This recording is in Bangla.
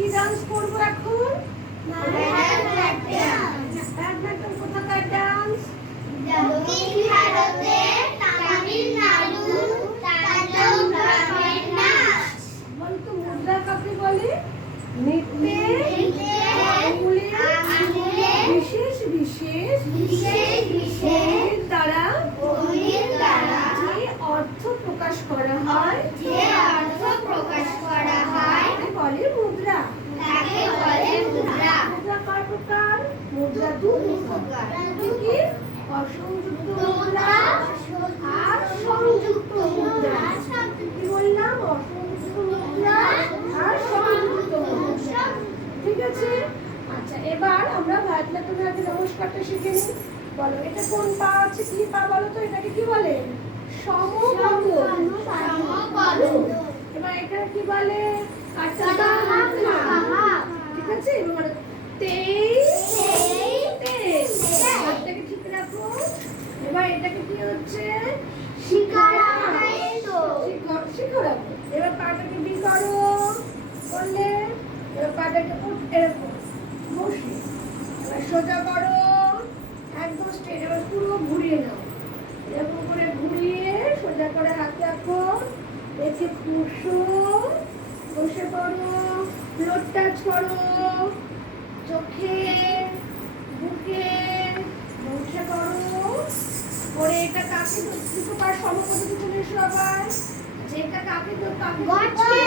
কি ডান্স করবো এখন? ভারতনাট্যম। ভারতনাট্যম কোথাকার ডান্স? দক্ষিণ ভারতের তামিলনাড়ু তাঞ্জাভুরের নাচ। বলতো মুদ্রা কাকে বলে? নৃত্যে নৃত্যে আঙ্গুলে আঙ্গুলে বিশেষ বিশেষ বিশেষ বিশেষ ভঙ্গির দ্বারা ভঙ্গির দ্বারা যে অর্থ প্রকাশ করা হয় যে অর্থ প্রকাশ করা হয় তাকে বলে মুদ্রা। তাকে বলে মুদ্রা। মুদ্রা কয় প্রকার? মুদ্রা দুই প্রকার। কি কি? অসংযুক্ত মুদ্রা আর সংযুক্ত মুদ্রা। কি বললাম? অসংযুক্ত মুদ্রা আর সংযুক্ত মুদ্রা। ঠিক আছে? আচ্ছা, এবার আমরা ভারতনাট্যমের আগে নমস্কারটা শিখে নিই। বলো, এটা কোন পা আছে? কি পা বলো তো? এটাকে কি বলে? সমপদ। এবার এটা কি বলে? কাটা হাত না। ঠিক আছে? এবার তেইশ। হাতটাকে ঠিক রাখো। এবার এটাকে কি হচ্ছে? শিখরা। এবার পাটাকে বি করো। করলে এবার পাটাকে এরকম বসে। এবার সোজা করো, একদম স্ট্রেট। এবার পুরো ঘুরিয়ে নাও। এরকম করে ঘুরিয়ে সোজা করে হাত রাখো। রেখে বসো, বসে পড়ো। ফ্লোর টাচ করো, চোখে, বুকে বসে পড়ো। পরে এটা কাকে দুটো পার সমপদ্ধতি চলে এসো আবার। যেটা কাকে কাকে